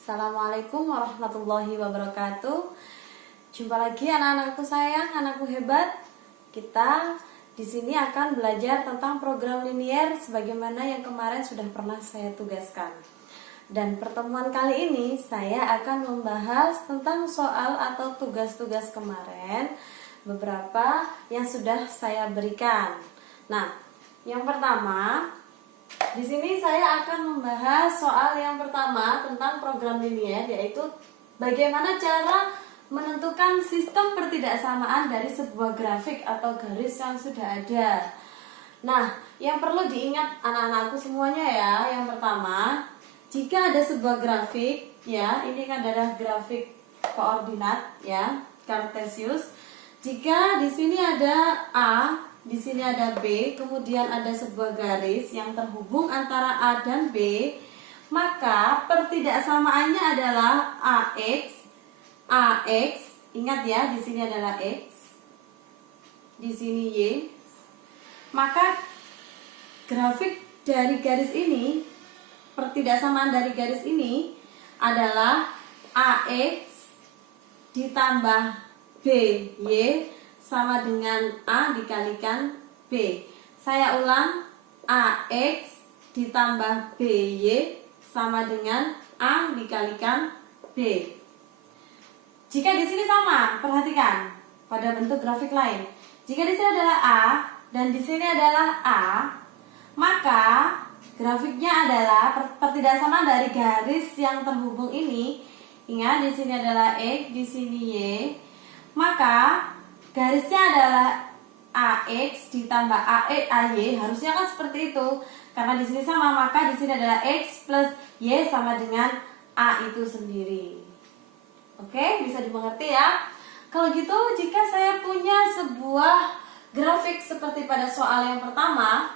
Assalamualaikum warahmatullahi wabarakatuh. Jumpa lagi anak-anakku sayang, anakku hebat. Kita di sini akan belajar tentang program linier sebagaimana yang kemarin sudah pernah saya tugaskan. Dan pertemuan kali ini saya akan membahas tentang soal atau tugas-tugas kemarin, beberapa yang sudah saya berikan. Nah, yang pertama, di sini saya akan membahas soal yang pertama tentang program linier, yaitu bagaimana cara menentukan sistem pertidaksamaan dari sebuah grafik atau garis yang sudah ada. Nah, yang perlu diingat anak-anakku semuanya ya, yang pertama, jika ada sebuah grafik, ya, ini kan adalah grafik koordinat, ya, Cartesius. Jika di sini ada A, di sini ada B, kemudian ada sebuah garis yang terhubung antara A dan B, maka pertidaksamaannya adalah AX, ingat ya, di sini adalah X, di sini Y. Maka grafik dari garis ini, pertidaksamaan dari garis ini adalah AX ditambah BY sama dengan A dikalikan B. Saya ulang, AX ditambah BY sama dengan A dikalikan B. Jika di sini sama, perhatikan pada bentuk grafik lain. Jika di sini adalah A dan di sini adalah A, maka grafiknya adalah pertidaksamaan dari garis yang terhubung ini. Ingat, di sini adalah X, di sini Y. Maka garisnya adalah AX ditambah AY, harusnya kan seperti itu. Karena di sini sama, maka di sini adalah X plus Y sama dengan A itu sendiri. Oke, bisa dimengerti ya? Kalau gitu, jika saya punya sebuah grafik seperti pada soal yang pertama,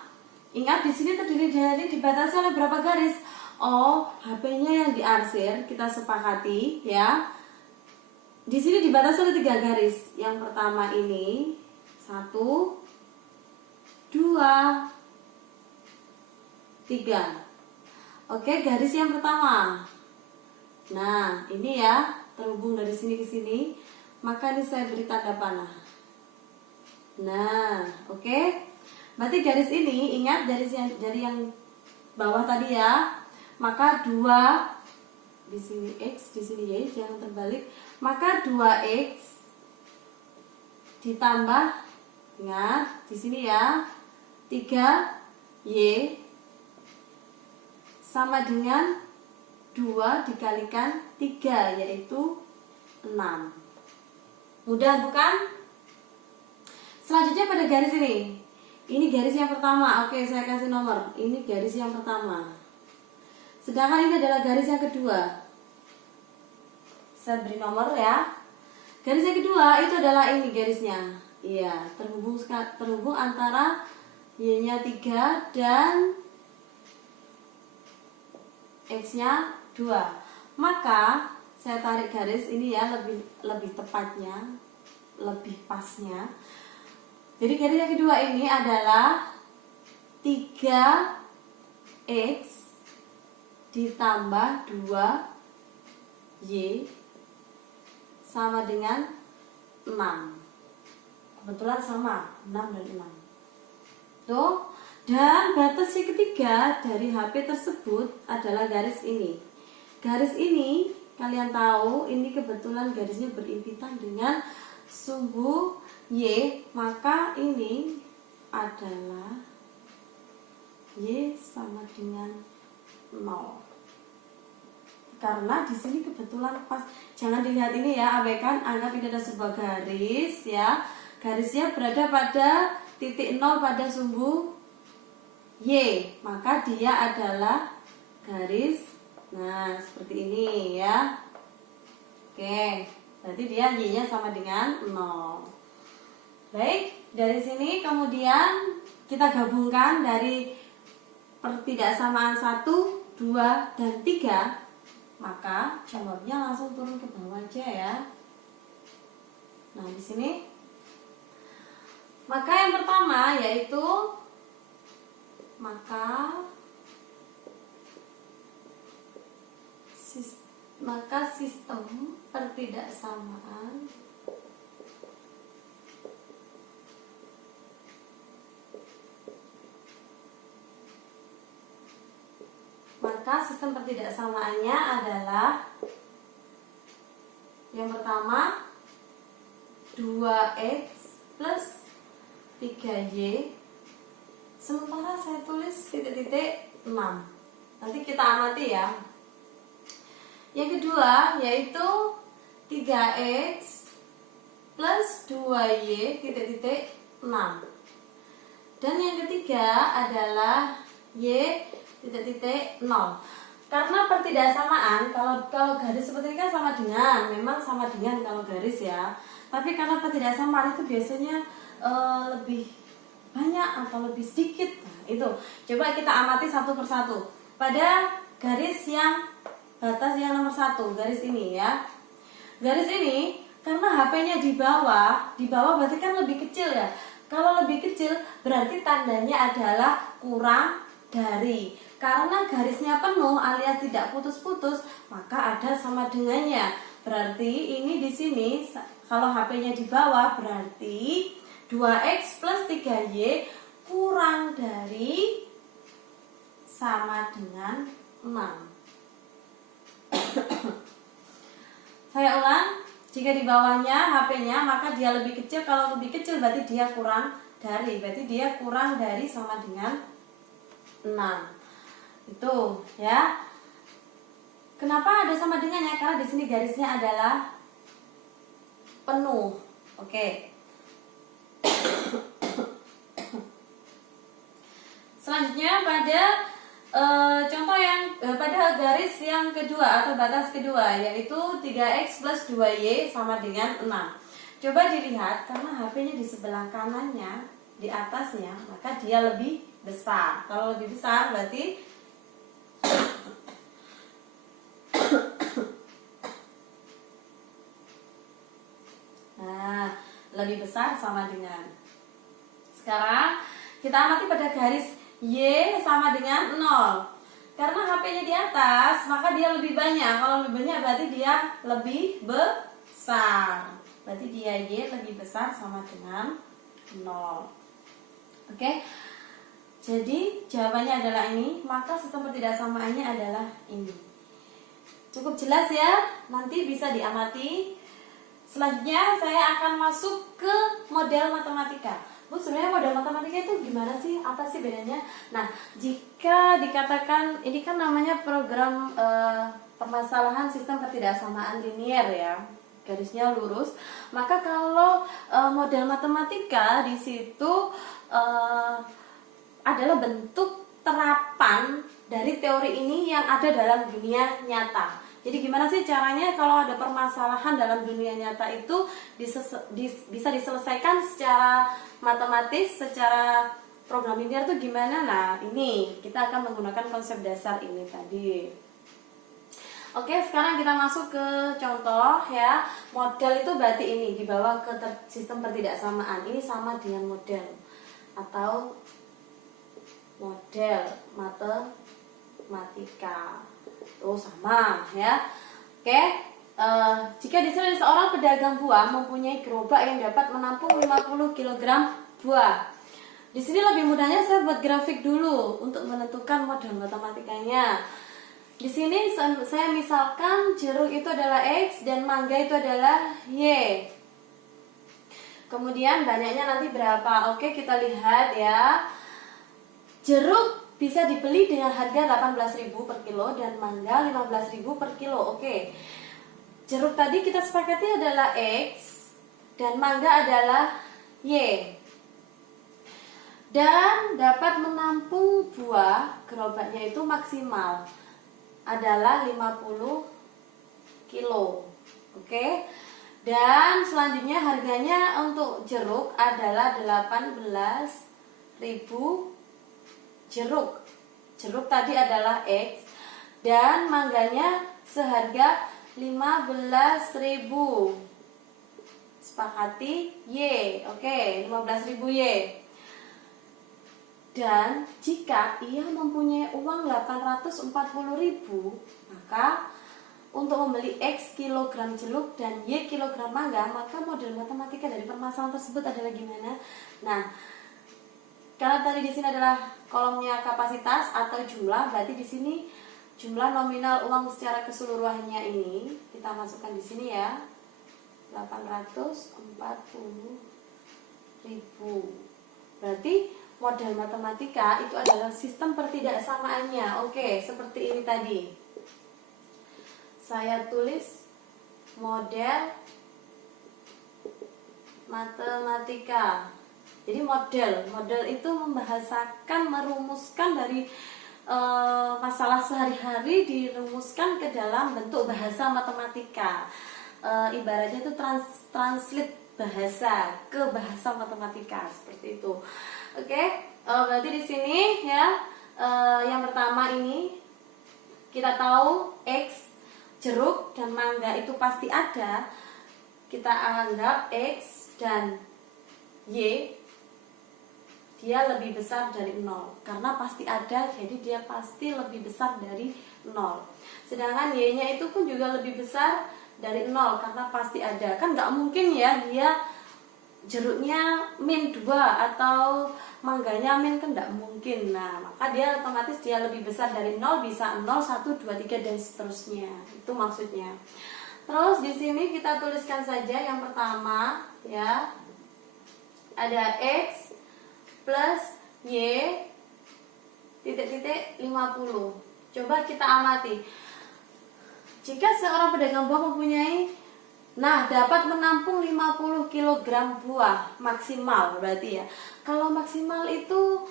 ingat di sini terdiri dari dibatasi oleh berapa garis? Oh, HP-nya yang diarsir, kita sepakati ya. Di sini dibatasi oleh 3 garis. Yang pertama ini 1, 2, 3. Oke, garis yang pertama. Nah, ini ya, terhubung dari sini ke sini. Maka ini saya beri tanda panah. Nah, oke. Berarti garis ini, ingat dari yang bawah tadi ya. Maka 2 di sini X, di sini Y, jangan terbalik. Maka 2X ditambah, ingat di sini ya, 3Y sama dengan 2 dikalikan 3, yaitu 6. Mudah bukan? Selanjutnya pada garis ini. Ini garis yang pertama. Oke, saya kasih nomor. Ini garis yang pertama. Sedangkan ini adalah garis yang kedua. Saya beri nomor ya. Garis yang kedua itu adalah ini garisnya. Iya, terhubung antara Y-nya 3 dan X-nya 2. Maka saya tarik garis ini ya, lebih tepatnya, lebih pasnya. Jadi garis yang kedua ini adalah 3X ditambah 2Y sama dengan 6. Kebetulan sama, 6 dan 6. Tuh. Dan batas yang ketiga dari HP tersebut adalah garis ini. Garis ini, kalian tahu, ini kebetulan garisnya berimpitan dengan sumbu Y. Maka ini adalah Y sama dengan 0. Karena di sini kebetulan pas. Jangan dilihat ini ya, abaikan, anggap ini ada sebuah garis ya. Garisnya berada pada titik 0 pada sumbu Y, maka dia adalah garis, nah seperti ini ya. Oke, berarti dia Y-nya sama dengan 0. Baik, dari sini kemudian kita gabungkan dari pertidaksamaan 1, 2, dan 3. Maka jawabnya langsung turun ke bawah aja ya. Nah, di sini. Maka yang pertama yaitu maka sistem pertidaksamaan pertidaksamaannya adalah yang pertama 2x plus 3y, sementara saya tulis titik-titik 6. Nanti kita amati ya. Yang kedua yaitu 3x plus 2y titik-titik 6. Dan yang ketiga adalah y titik-titik 0. Karena pertidaksamaan, kalau garis seperti ini kan sama dengan, memang sama dengan kalau garis ya. Tapi karena pertidaksamaan itu biasanya lebih banyak atau lebih sedikit. Nah, itu. Coba kita amati satu persatu. Pada garis yang batas yang nomor 1, garis ini ya. Garis ini karena HP-nya di bawah berarti kan lebih kecil ya. Kalau lebih kecil berarti tandanya adalah kurang dari. Karena garisnya penuh alias tidak putus-putus, maka ada sama dengannya. Berarti ini di sini kalau HP-nya di bawah berarti 2x plus 3y kurang dari sama dengan 6. Saya ulang, jika di bawahnya HP-nya maka dia lebih kecil. Kalau lebih kecil berarti dia kurang dari. Berarti dia kurang dari sama dengan 6. Itu ya. Kenapa ada sama dengannya? Karena di sini garisnya adalah penuh. Oke. Selanjutnya pada contoh yang pada garis yang kedua atau batas kedua yaitu 3x plus 2y sama dengan 6. Coba dilihat karena HP-nya di sebelah kanannya, di atasnya, maka dia lebih besar. Kalau lebih besar berarti lebih besar sama dengan. Sekarang kita amati pada garis Y sama dengan 0. Karena HP-nya di atas, maka dia lebih banyak. Kalau lebih banyak berarti dia lebih besar. Berarti dia Y lebih besar sama dengan 0. Oke. Jadi jawabannya adalah ini, maka sistem pertidaksamaannya adalah ini. Cukup jelas ya? Nanti bisa diamati. Selanjutnya saya akan masuk ke model matematika. Bu, sebenarnya model matematika itu gimana sih? Apa sih bedanya? Nah, jika dikatakan ini kan namanya program permasalahan sistem pertidaksamaan linier ya, garisnya lurus. Maka kalau model matematika di situ adalah bentuk terapan dari teori ini yang ada dalam dunia nyata. Jadi gimana sih caranya kalau ada permasalahan dalam dunia nyata itu bisa diselesaikan secara matematis, secara program linear itu gimana? Nah, ini kita akan menggunakan konsep dasar ini tadi. Oke, sekarang kita masuk ke contoh ya. Model itu berarti ini dibawa ke sistem pertidaksamaan. Ini sama dengan model atau model matematika. Oh, sama ya. Oke. Jika di sini seorang pedagang buah mempunyai gerobak yang dapat menampung 50 kg buah. Di sini lebih mudahnya saya buat grafik dulu untuk menentukan model matematikanya. Di sini saya misalkan jeruk itu adalah X dan mangga itu adalah Y. Kemudian banyaknya nanti berapa? Oke, kita lihat ya. Jeruk bisa dibeli dengan harga 18.000 per kilo dan mangga 15.000 per kilo. Oke. Jeruk tadi kita sepakati adalah X dan mangga adalah Y. Dan dapat menampung buah, gerobaknya itu maksimal adalah 50 kilo. Oke. Dan selanjutnya harganya untuk jeruk adalah 18.000 jeruk. Jeruk tadi adalah X dan mangganya seharga 15.000. Sepakati Y. Oke, 15.000 Y. Dan jika ia mempunyai uang 840.000, maka untuk membeli X kilogram jeruk dan Y kilogram mangga, maka model matematika dari permasalahan tersebut adalah gimana? Nah, karena tadi di sini adalah kolomnya kapasitas atau jumlah, berarti di sini jumlah nominal uang secara keseluruhannya ini kita masukkan di sini ya, 840.000. Berarti model matematika itu adalah sistem pertidaksamaannya. Oke, seperti ini tadi. Saya tulis model matematika. Jadi model itu membahasakan, merumuskan dari masalah sehari-hari dirumuskan ke dalam bentuk bahasa matematika. Ibaratnya itu translate bahasa ke bahasa matematika seperti itu. Oke, berarti di sini ya, yang pertama ini kita tahu X jeruk dan mangga itu pasti ada. Kita anggap X dan Y dia lebih besar dari 0 karena pasti ada, jadi dia pasti lebih besar dari 0. Sedangkan Y-nya itu pun juga lebih besar dari 0 karena pasti ada. Kan nggak mungkin ya dia jeruknya min 2 atau mangganya min, kan nggak mungkin. Nah, maka dia otomatis dia lebih besar dari 0, bisa 0, 1, 2, 3 dan seterusnya. Itu maksudnya. Terus di sini kita tuliskan saja yang pertama ya. Ada X plus Y titik-titik 50. Coba kita amati. Jika seorang pedagang buah mempunyai, dapat menampung 50 kg buah maksimal berarti ya. Kalau maksimal itu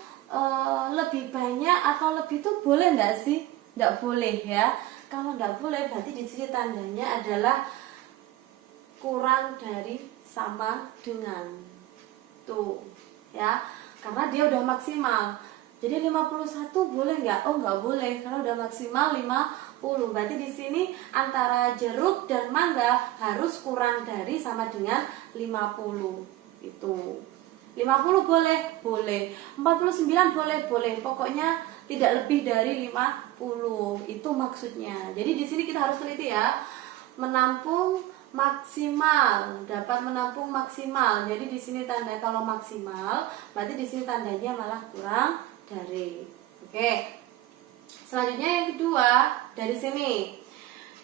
lebih banyak atau lebih itu boleh enggak sih? Enggak boleh ya. Kalau enggak boleh berarti di sini tandanya adalah kurang dari sama dengan. Tuh ya. Karena dia udah maksimal. Jadi 51 boleh nggak? Oh, nggak boleh karena udah maksimal 50. Berarti di sini antara jeruk dan mangga harus kurang dari sama dengan 50. Itu. 50 boleh? Boleh. 49 boleh? Boleh. Pokoknya tidak lebih dari 50. Itu maksudnya. Jadi di sini kita harus teliti ya. Menampung maksimal, dapat menampung maksimal. Jadi di sini tanda kalau maksimal, berarti di sini tandanya malah kurang dari. Oke. Selanjutnya yang kedua dari sini.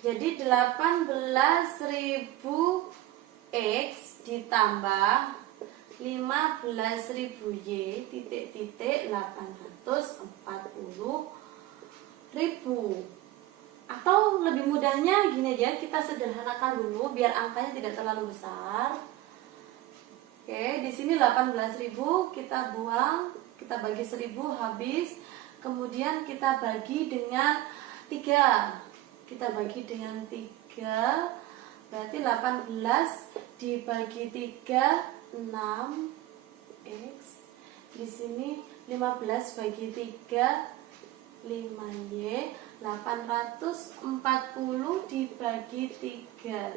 Jadi 18.000 X ditambah 15.000 Y titik-titik 840.000. Atau lebih mudahnya gini aja, kita sederhanakan dulu biar angkanya tidak terlalu besar. Oke, di sini 18.000 kita buang, kita bagi 1.000 habis. Kemudian kita bagi dengan 3. Kita bagi dengan 3. Berarti 18 dibagi 3 6 X. Di sini 15 bagi 3 5Y. 840 dibagi 3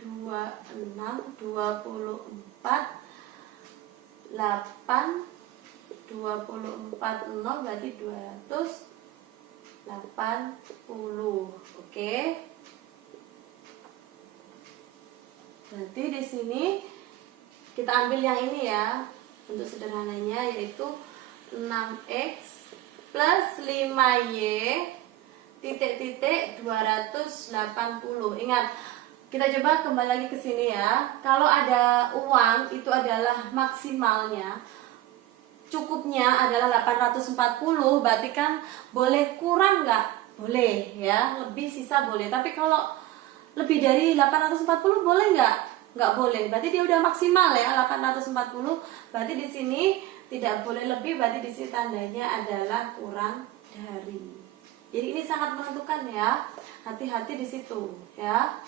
26 24 8 24 0 berarti 280. Oke. Berarti di sini kita ambil yang ini ya untuk sederhananya, yaitu 6X plus 5Y titik-titik 280. Ingat, kita coba kembali lagi ke sini ya. Kalau ada uang itu adalah maksimalnya, cukupnya adalah 840, berarti kan boleh kurang nggak? Boleh ya, lebih sisa boleh. Tapi kalau lebih dari 840 boleh nggak? Nggak boleh. Berarti dia udah maksimal ya 840. Berarti di sini tidak boleh lebih, berarti di sini tandanya adalah kurang dari. Jadi ini sangat menentukan ya, hati-hati di situ ya.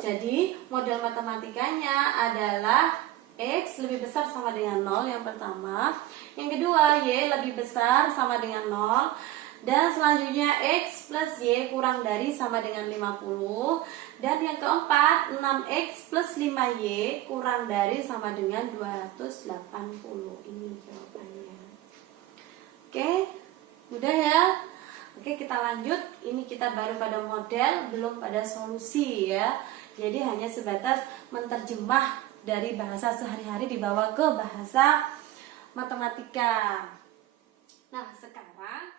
Jadi model matematikanya adalah X lebih besar sama dengan 0 yang pertama. Yang kedua Y lebih besar sama dengan 0. Dan selanjutnya X plus Y kurang dari sama dengan 50. Dan yang keempat 6X plus 5Y kurang dari sama dengan 280. Ini jawabannya. Oke, mudah ya. Oke, kita lanjut. Ini kita baru pada model, belum pada solusi ya. Jadi hanya sebatas menerjemah dari bahasa sehari-hari dibawa ke bahasa matematika. Nah, sekarang